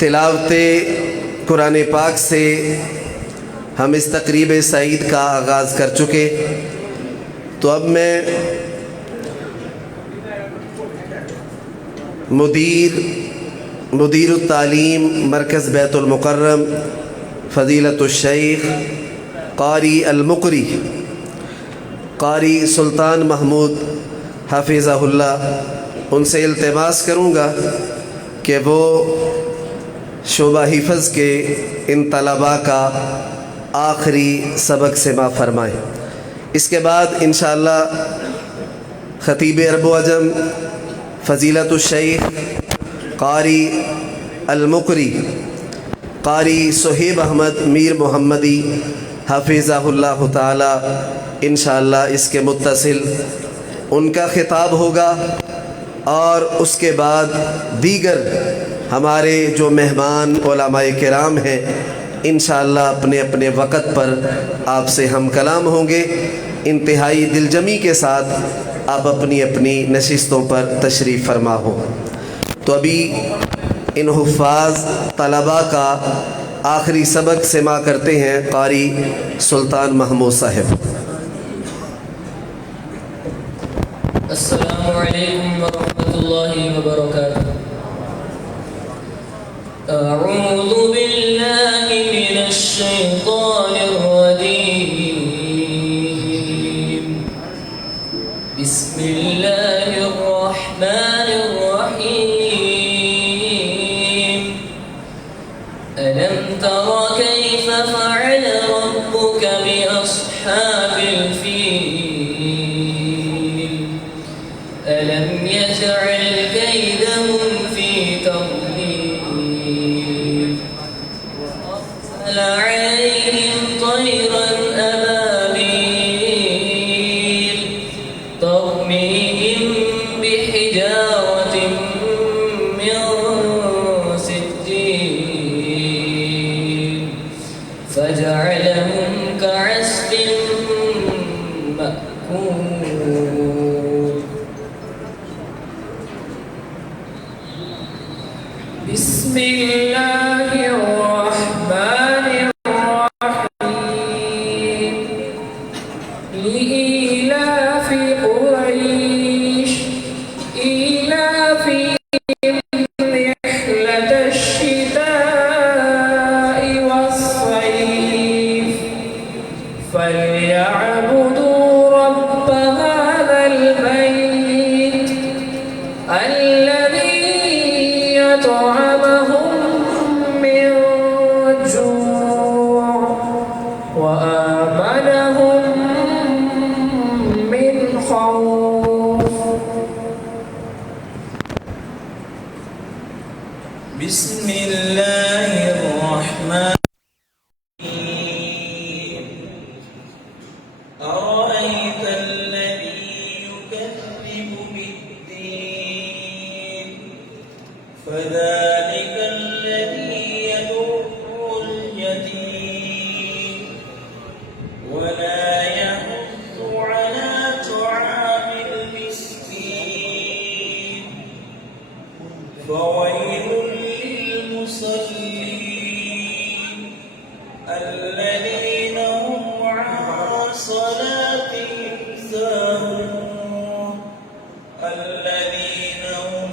तिलावत कुरान पाक से हम इस तकरीब सईद का आगाज़ कर चुके। तो अब मैं मुदीर तालीम मरकज़ बैतुल मुकर्रम फ़ज़ीलतुश्शैख़ क़ारी अल-मुक़री क़ारी सुल्तान महमूद हफ़िज़हुल्लाह उनसे इल्तिमास करूँगा कि वो शोबा हिफ़्ज़ के इन तलबा का आखिरी सबक सेमा फ़रमाएँ। इसके बाद इंशाअल्लाह ख़तीब अरब अजम फ़ज़ीलतुश्शैख़ क़ारी अल-मुक़री क़ारी सुहेब अहमद मीर मोहम्मदी हफ़िज़हुल्लाह ताला इंशाअल्लाह इसके मुत्तसिल उनका ख़िताब होगा। और उसके बाद दीगर हमारे जो मेहमान उलमाए किराम हैं इंशाअल्लाह अपने अपने वक़्त पर आपसे हम कलाम होंगे। इंतहाई दिलजमी के साथ आप अपनी अपनी नशिस्तों पर तशरीफ़ फरमा हो। तो अभी इन हुफ़ाज़ तलबा का आखिरी सबक सेमा करते हैं क़ारी सुल्तान महमूद साहब। अस्सलामु अलैकुम वरहमतुल्लाहि वबरकातुहू। अऊज़ु बिल्लाहि मिनश शैतानिर रजीम। बिस्मिल्लाहिर रहमानिर रहीम। अलम तरा कैफ़ फ़अल रब्बुक बिअस्हाबिल फ़ील। अलम यजअल कैदहुम फ़ी तضलील। वअरसल अलैहिम तयरन अबाबील तरमीहिम बिहिजारतिन मिन सिज्जील फजअलहुम कअस्फिन मअकूल। बिस्मिल्लाहिर्रहमानिर्रहीम। लिइलाफि क़ुरैश इलाफिहिम रिह्लतश शिताइ वस्सैफ फलयअबुदू रब्ब हाज़ल बैत الذي يطعمهم من جوع وآمنهم من خوف. بسم الله الرحمن الرحيم. أرأيت الذي يكذب بالدين فذلك الذي يدع اليتيم ولا يحض على طعام المسكين فويل للمصلين الذين هم عن صلاتهم ساهون الذين هم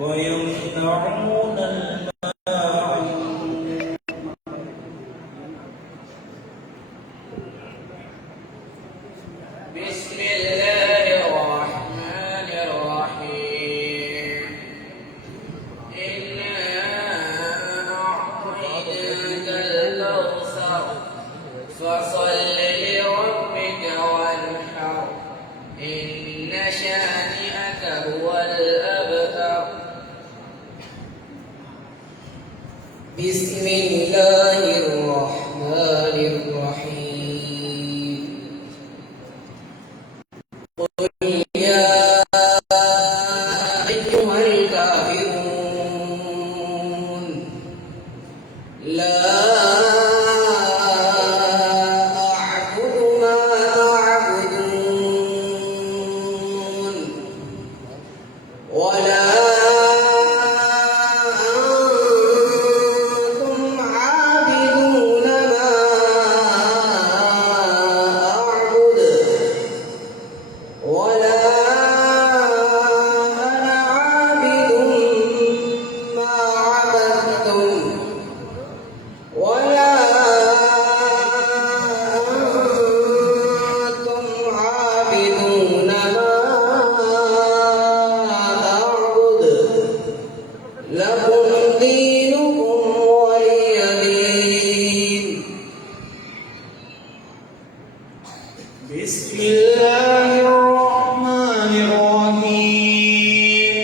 ويمنعون الماعون. بسم الله الرحمن الرحيم. إنا أعطيناك الكوثر فصل لربك وانحر إن شانئك هو الأبتر. بسم الله الرحمن الرحيم. قل يا أيها الكافرون لا أعبد ما تعبدون ولا أنتم عابدون ما أعبد ولا أنا عابد ما عبدتم ولا أنتم عابدون ما أعبد لكم دينكم ولي دين. بسم الله الرحمن الرحيم.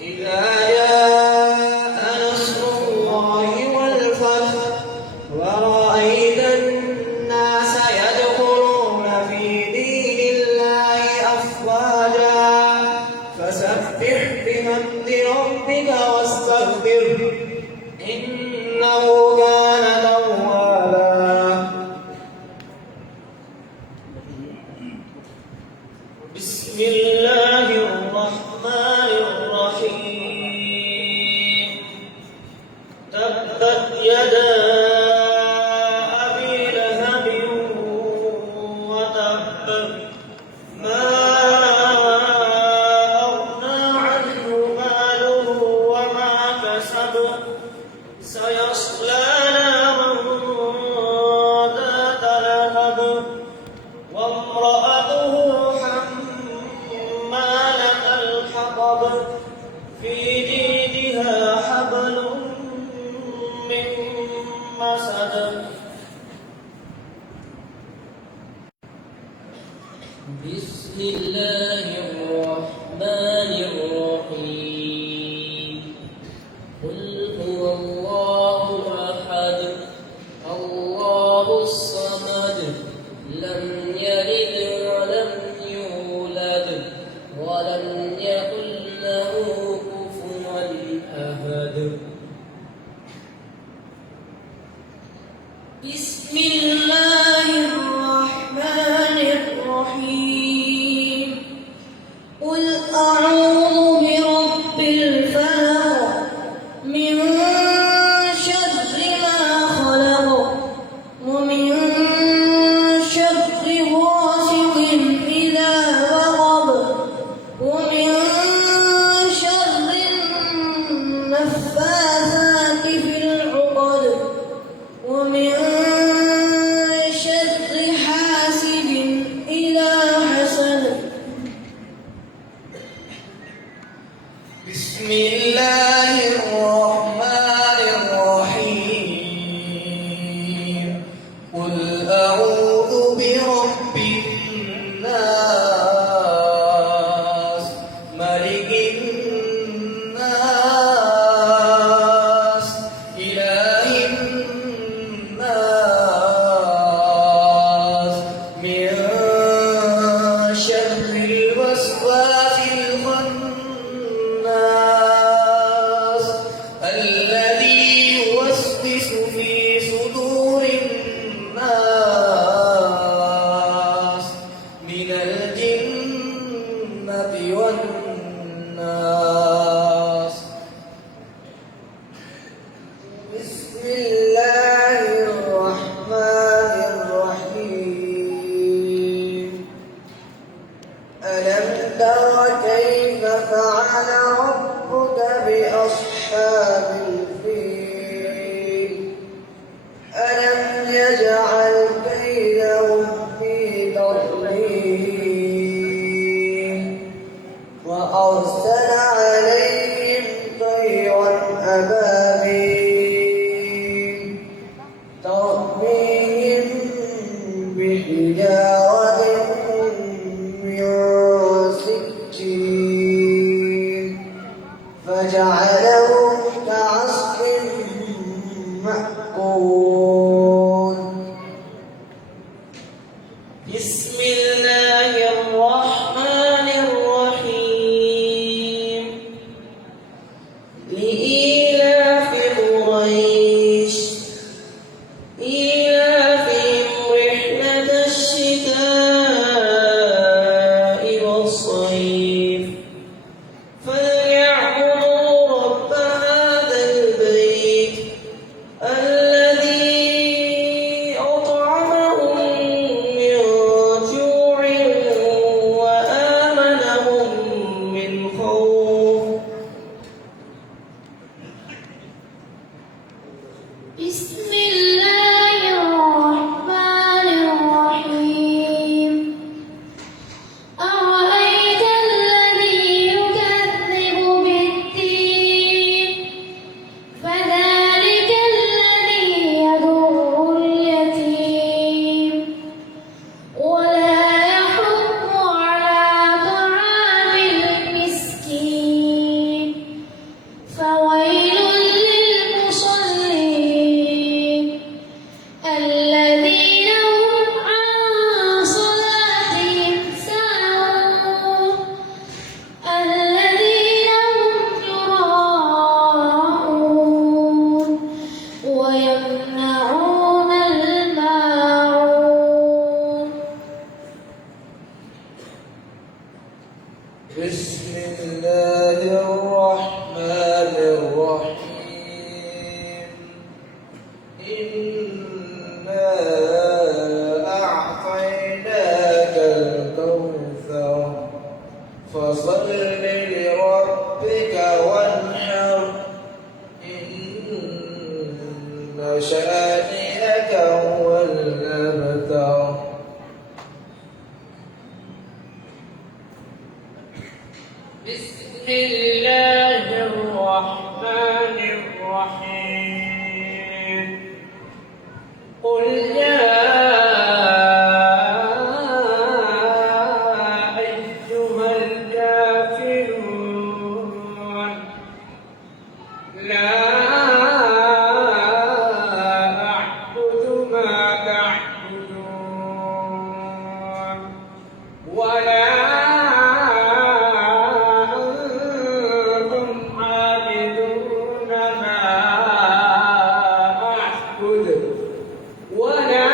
إذا جاء نصر الله والفتح ورأيت الناس يدخلون في دين الله أفواجا فسبح بحمد ربك واستغفره إنه كان توابا. بسم الله الرحمن الرحيم. تبت يدا أبي لهب وتب ما أغنى عنه ماله وما كسب سيصلى نارا ذات لهب وامرأته حمالة الحطب في جيدها حبل من مسد. بسم الله الرحمن الرحيم. قل هو الله أحد الله الصمد لم يلد ولم يولد ولم يكن له كفوا أحد. بسم الله الرحمن الرحيم. قل أعوذ برب الفلق من شر ما خلق ومن شر غاسق إذا وقب ومن شر النفاثات في العقد ومن شر حاسد إذا حسد. بسم الله الرحمن الرحيم. قل أعوذ برب الناس ملك الناس إله الناس من شر الوسواس الخناس الذي يوسوس في صدور الناس من الجنة والناس. بسم الله الرحمن الرحيم. ألم تر كيف فعل ربك بأصحاب الفيل ألم يجعل كيدهم في تضليل وأرسل عليهم طيرا أبابيل ترميهم بحجارة من سجيل فجعلهم كعصف مأكول. بسم الله الرحمن الرحيم. لإيلاف قريش إيلافهم رحلة الشتاء والصيف فلا بسم الله الرحمن الرحيم إنا أعطيناك الكوثر فصل لربك وانحر إن شانئك هو الأبتر بسم الله الرحمن الرحيم قل يا أيها الكافرون لا أعبد ما تعبدون ولا أنتم عابدون ما أعبد ولا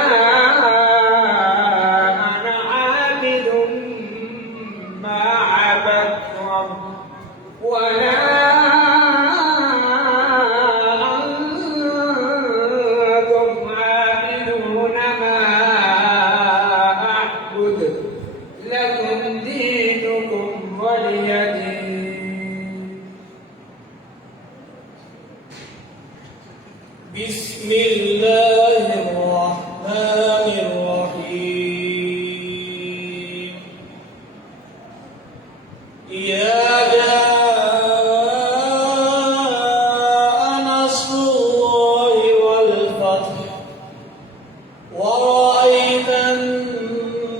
أنا عابد ما عبدتم ولا أنتم عابدون ما أعبد لكم دينكم ولي دين بسم الله الرحمن الرحيم يا جاء نصر الله والفتح ورأيت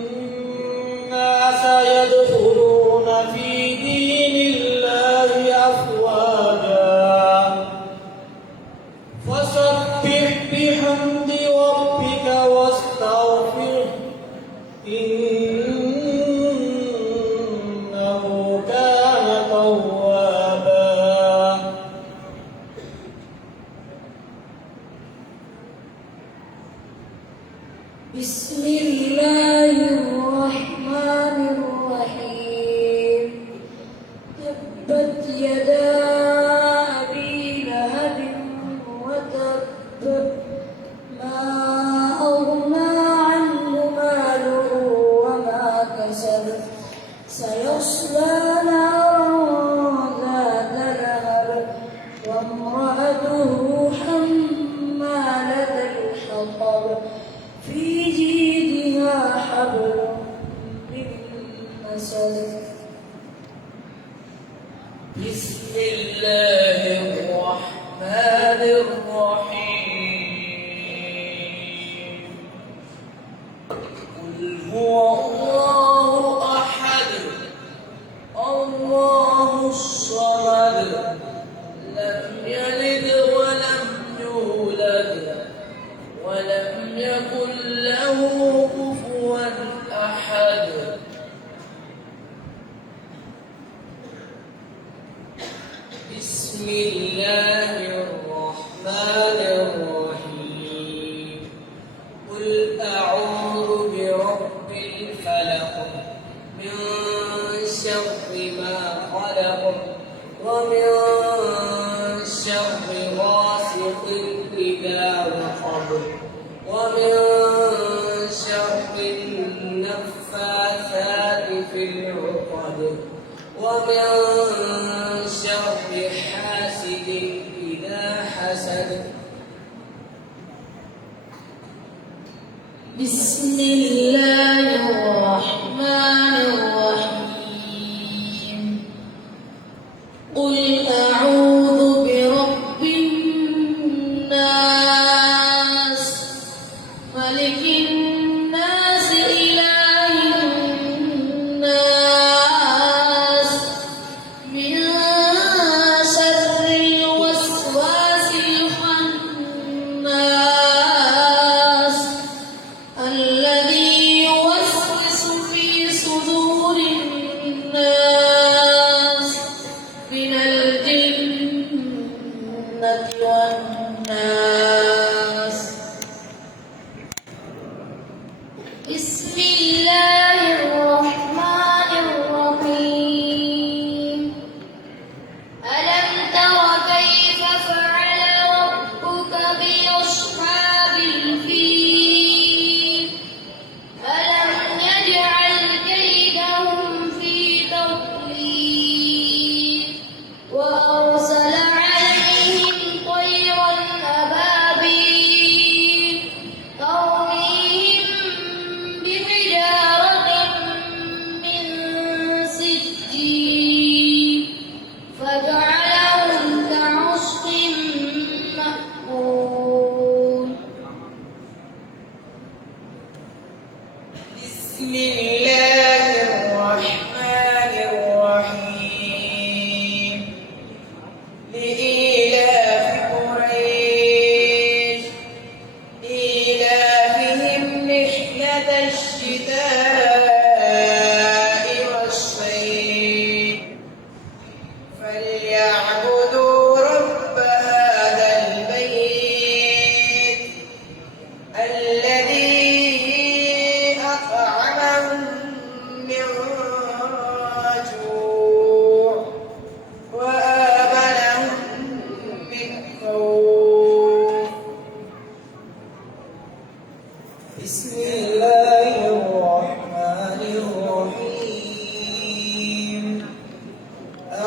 الناس يدخلون في دين الله أفواجا فسبح بحمد ربك واستغفره إنه كان توابا بسم الله الرحمن الرحيم تبت يدا أبي لهب وتب ما أغنى عنه ماله وما كسب سيصلى نارا ذات لهب وامرأته حمالة الحطب في جيدها حبل من مسد بسم الله الرحمن الرحيم قل هو الله أحد الله الصمد لم يلد ولم يولد ولم يكن له كفوا أحد بسم الله الرحمن الرحيم قل أعوذ برب الفلق من شر ما خلق ومن شر غاسق إذا وقب ومن شر النفاثات في العقد ومن شر حاسد إذا حسد بسم الله الرحمن الرحيم قل أعوذ برب الناس ملك الناس إله الناس من شر الوسواس الخناس الذي يوسوس في صدور الناس من الجنة والناس بسم الله الرحمن الرحيم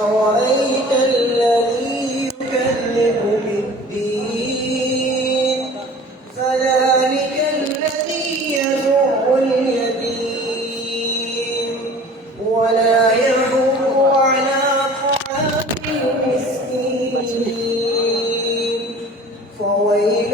أرأيت الذي يكذب بالدين فذلك الذي يدع اليتيم ولا يحض على طعام المسكين فويل